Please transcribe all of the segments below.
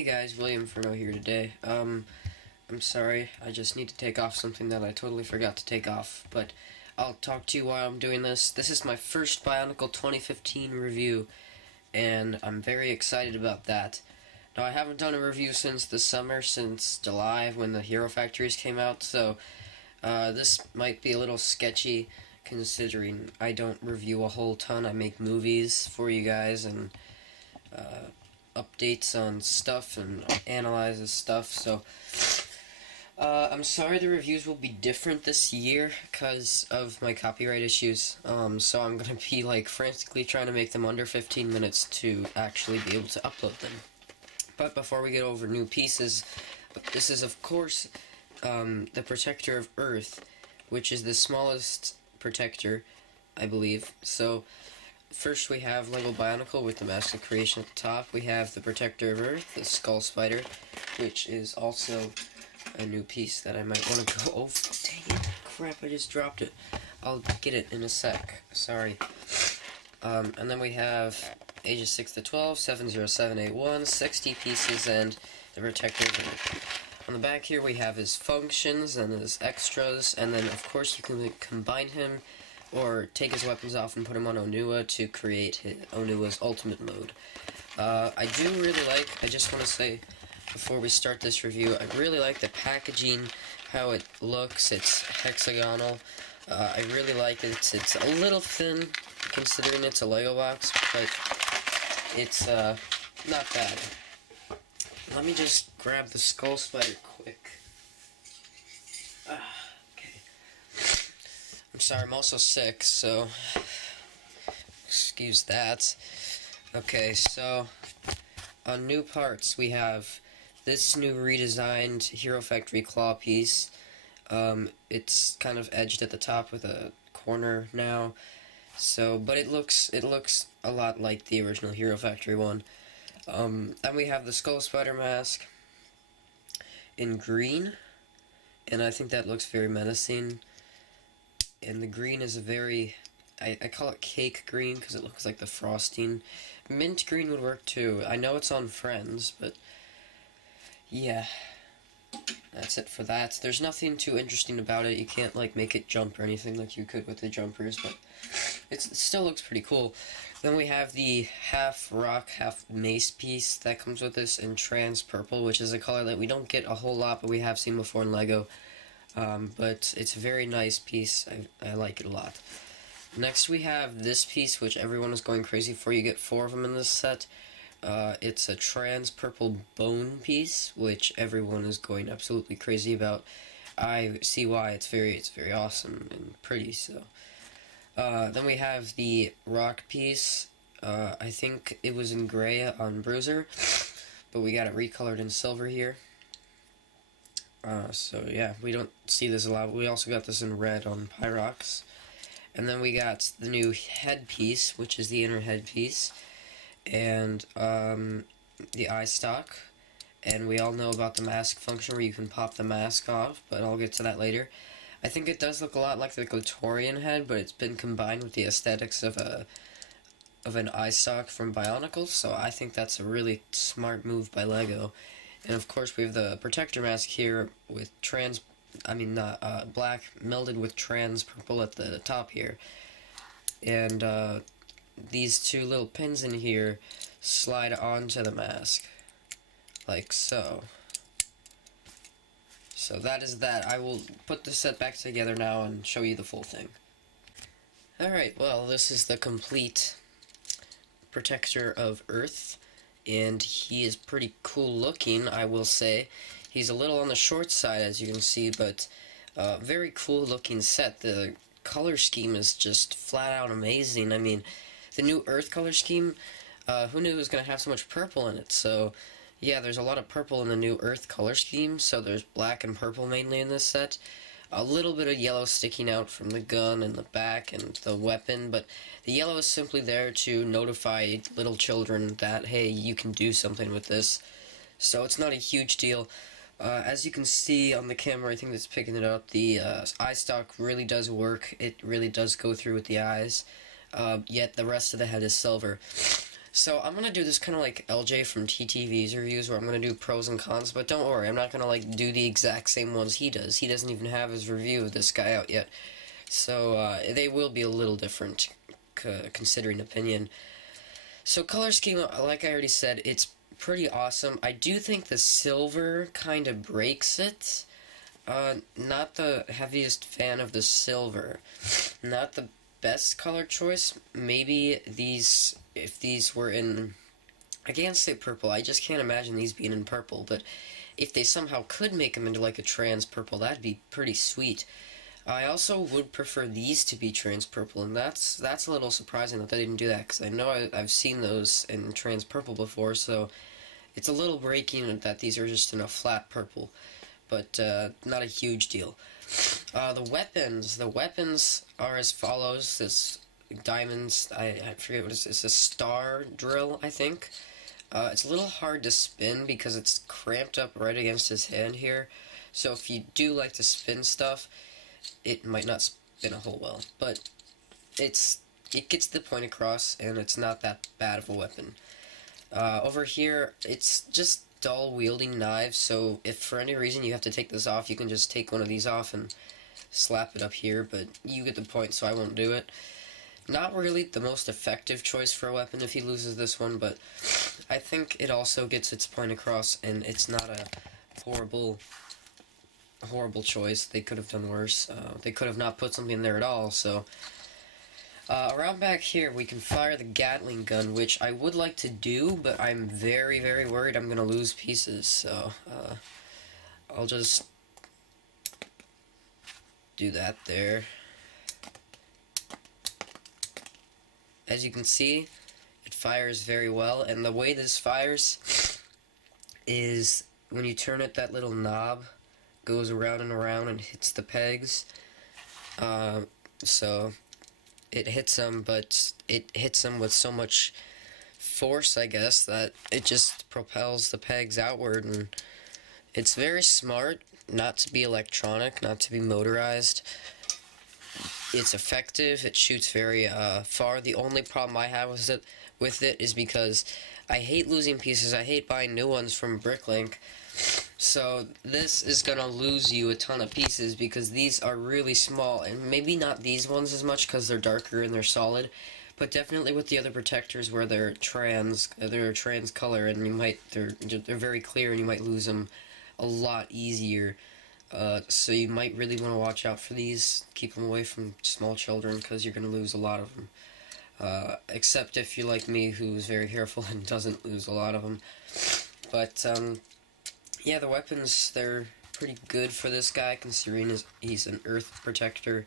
Hey guys, William Furno here today. I'm sorry, I just need to take off something that I totally forgot to take off, but I'll talk to you while I'm doing this. This is my first Bionicle 2015 review, and I'm very excited about that. Now, I haven't done a review since the summer, since July, when the Hero Factories came out, so this might be a little sketchy, considering I don't review a whole ton. I make movies for you guys, and updates on stuff and analyzes stuff, so I'm sorry the reviews will be different this year because of my copyright issues, so I'm gonna be like frantically trying to make them under 15 minutes to actually be able to upload them. But before we get over new pieces, this is of course the Protector of Earth, which is the smallest protector, I believe. So first we have Lego Bionicle with the Mask of Creation at the top. We have the Protector of Earth, the Skull Spider, which is also a new piece that I might want to go over. Oh, dang it. Crap, I just dropped it. I'll get it in a sec. Sorry. And then we have ages 6 to 12, 70781, 60 pieces, and the Protector of Earth. On the back here we have his functions and his extras, and then of course you can combine him or take his weapons off and put him on Onua to create Onua's ultimate mode. I just want to say, before we start this review, I really like the packaging, how it looks. It's hexagonal. I really like it. It's a little thin, considering it's a Lego box, but it's not bad. Let me just grab the Skull Spider quick. I'm sorry, I'm also sick, so excuse that. Okay, so on new parts we have this new redesigned Hero Factory claw piece. It's kind of edged at the top with a corner now, so but it looks a lot like the original Hero Factory one. And we have the Skull Spider mask in green, and I think that looks very menacing. And the green is a very, I call it cake green because it looks like the frosting. Mint green would work too. I know it's on Friends, but yeah, that's it for that. There's nothing too interesting about it. You can't like make it jump or anything like you could with the jumpers, but it still looks pretty cool. Then we have the half rock, half mace piece that comes with this in trans purple, which is a color that we don't get a whole lot, but we have seen before in Lego. But it's a very nice piece. I like it a lot. Next we have this piece, which everyone is going crazy for. You get 4 of them in this set. It's a trans purple bone piece, which everyone is going absolutely crazy about. I see why. It's very awesome and pretty. So then we have the rock piece. I think it was in gray on Bruiser, but we got it recolored in silver here. So yeah, we don't see this a lot. We also got this in red on Pyrox. And then we got the new headpiece, which is the inner headpiece, and the eye stock. And we all know about the mask function where you can pop the mask off, but I'll get to that later. I think it does look a lot like the Glatorian head, but it's been combined with the aesthetics of an eye stock from Bionicle, so I think that's a really smart move by Lego. And of course we have the Protector mask here with black melded with trans purple at the top here. And these 2 little pins in here slide onto the mask, like so. So that is that. I will put the set back together now and show you the full thing. Alright, well, this is the complete Protector of Earth. And he is pretty cool looking, I will say. He's a little on the short side, as you can see, but very cool looking set. The color scheme is just flat out amazing. I mean, the new Earth color scheme, who knew it was going to have so much purple in it? So, yeah, there's a lot of purple in the new Earth color scheme, so there's black and purple mainly in this set. A little bit of yellow sticking out from the gun and the back and the weapon, but the yellow is simply there to notify little children that, hey, you can do something with this. So it's not a huge deal. As you can see on the camera, I think that's picking it up, the eye stock really does work. It really does go through with the eyes, yet the rest of the head is silver. So I'm gonna do this kind of like LJ from TTV's reviews, where I'm gonna do pros and cons. But don't worry, I'm not gonna like do the exact same ones he does. He doesn't even have his review of this guy out yet, so they will be a little different, considering opinion. So color scheme, like I already said, it's pretty awesome. I do think the silver kind of breaks it. Not the heaviest fan of the silver. Not the best color choice. Maybe these, if these were in, I can't say purple, I just can't imagine these being in purple, but if they somehow could make them into like a trans purple, that'd be pretty sweet. I also would prefer these to be trans purple, and that's a little surprising that they didn't do that, because I know I've seen those in trans purple before, so it's a little breaking that these are just in a flat purple, but not a huge deal. The weapons are as follows. This diamonds, I forget what it is. It's a star drill, I think. It's a little hard to spin because it's cramped up right against his hand here, so if you do like to spin stuff, it might not spin a hole well, but it gets the point across, and it's not that bad of a weapon. Over here, it's just dull wielding knives, so if for any reason you have to take this off, you can just take one of these off and slap it up here, but you get the point, so I won't do it. Not really the most effective choice for a weapon if he loses this one, but I think it also gets its point across, and it's not a horrible choice. They could have done worse. They could have not put something in there at all, so around back here we can fire the Gatling gun, which I would like to do, but I'm very, very worried I'm gonna lose pieces, so I'll just do that there. As you can see, it fires very well, and the way this fires is when you turn it, that little knob goes around and hits the pegs. So it hits them, but it hits them with so much force, I guess, that it just propels the pegs outward, and it's very smart not to be electronic, not to be motorized. It's effective, it shoots very far. The only problem I have with it is because I hate losing pieces. I hate buying new ones from Bricklink. So this is gonna lose you a ton of pieces because these are really small, and maybe not these ones as much because they're darker and they're solid, but definitely with the other protectors where they're trans color, and they're very clear, and you might lose them a lot easier. So you might really want to watch out for these. Keep them away from small children because you're gonna lose a lot of them. Except if you're like me, who's very careful and doesn't lose a lot of them. But yeah, the weapons, they're pretty good for this guy, considering he's an earth protector.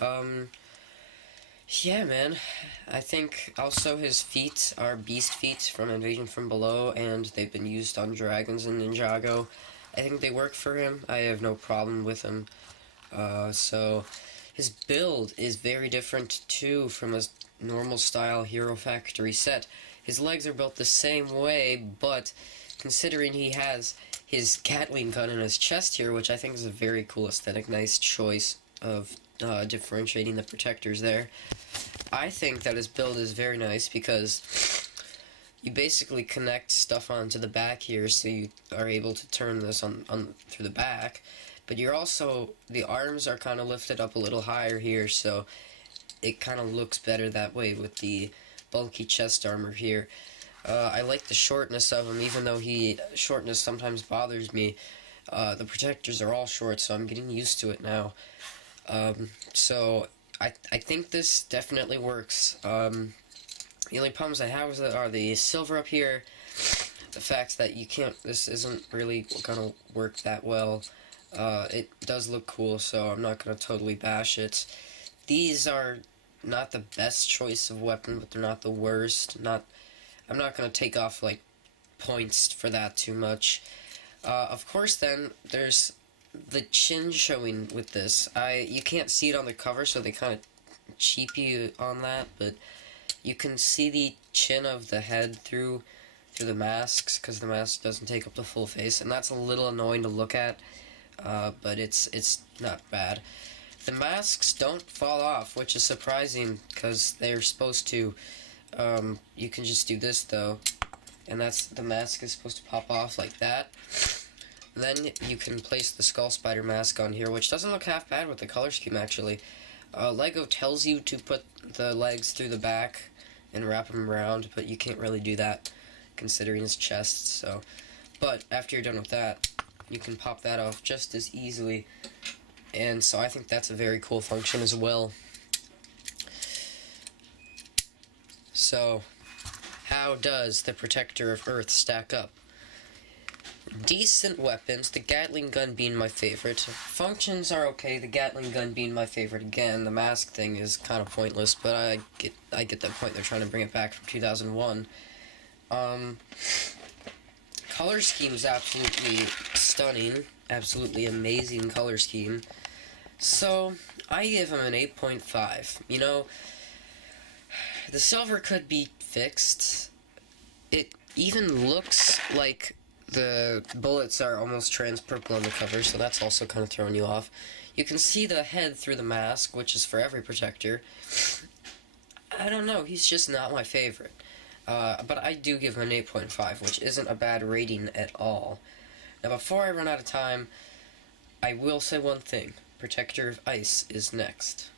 Yeah, man. I think also his feet are beast feet from Invasion from Below, and they've been used on dragons in Ninjago. I think they work for him. I have no problem with him. So his build is very different, too, from a normal style Hero Factory set. His legs are built the same way, but considering he has his Gatling gun in his chest here, which I think is a very cool aesthetic, nice choice of differentiating the protectors there. I think that his build is very nice because you basically connect stuff onto the back here, so you are able to turn this on through the back, but you're also, the arms are kind of lifted up a little higher here, so it kind of looks better that way with the bulky chest armor here. I like the shortness of him, even though shortness sometimes bothers me. The protectors are all short, so I'm getting used to it now. So I think this definitely works. The only problems I have are the silver up here, the fact that this isn't really gonna work that well. It does look cool, so I'm not gonna totally bash it. These are not the best choice of weapon, but they're not the worst. I'm not gonna take off like points for that too much. Of course, then there's the chin showing with this. You can't see it on the cover, so they kind of cheap you on that, but you can see the chin of the head through the masks, because the mask doesn't take up the full face, and that's a little annoying to look at, but it's not bad. The masks don't fall off, which is surprising, because they're supposed to. You can just do this though, and the mask is supposed to pop off like that. Then you can place the Skull Spider mask on here, which doesn't look half bad with the color scheme actually. Lego tells you to put the legs through the back and wrap them around, but you can't really do that considering his chest, so. But after you're done with that, you can pop that off just as easily, and so I think that's a very cool function as well. So, how does the Protector of Earth stack up? Decent weapons, the Gatling gun being my favorite. Functions are okay, the Gatling gun being my favorite again. The mask thing is kind of pointless, but I get that point. They're trying to bring it back from 2001. Color scheme is absolutely stunning, absolutely amazing color scheme. So, I give him an 8.5. You know, the silver could be fixed. It even looks like the bullets are almost trans-purple on the cover, so that's also kind of throwing you off. You can see the head through the mask, which is for every protector. I don't know, he's just not my favorite. But I do give him an 8.5, which isn't a bad rating at all. Now, before I run out of time, I will say one thing. Protector of Ice is next.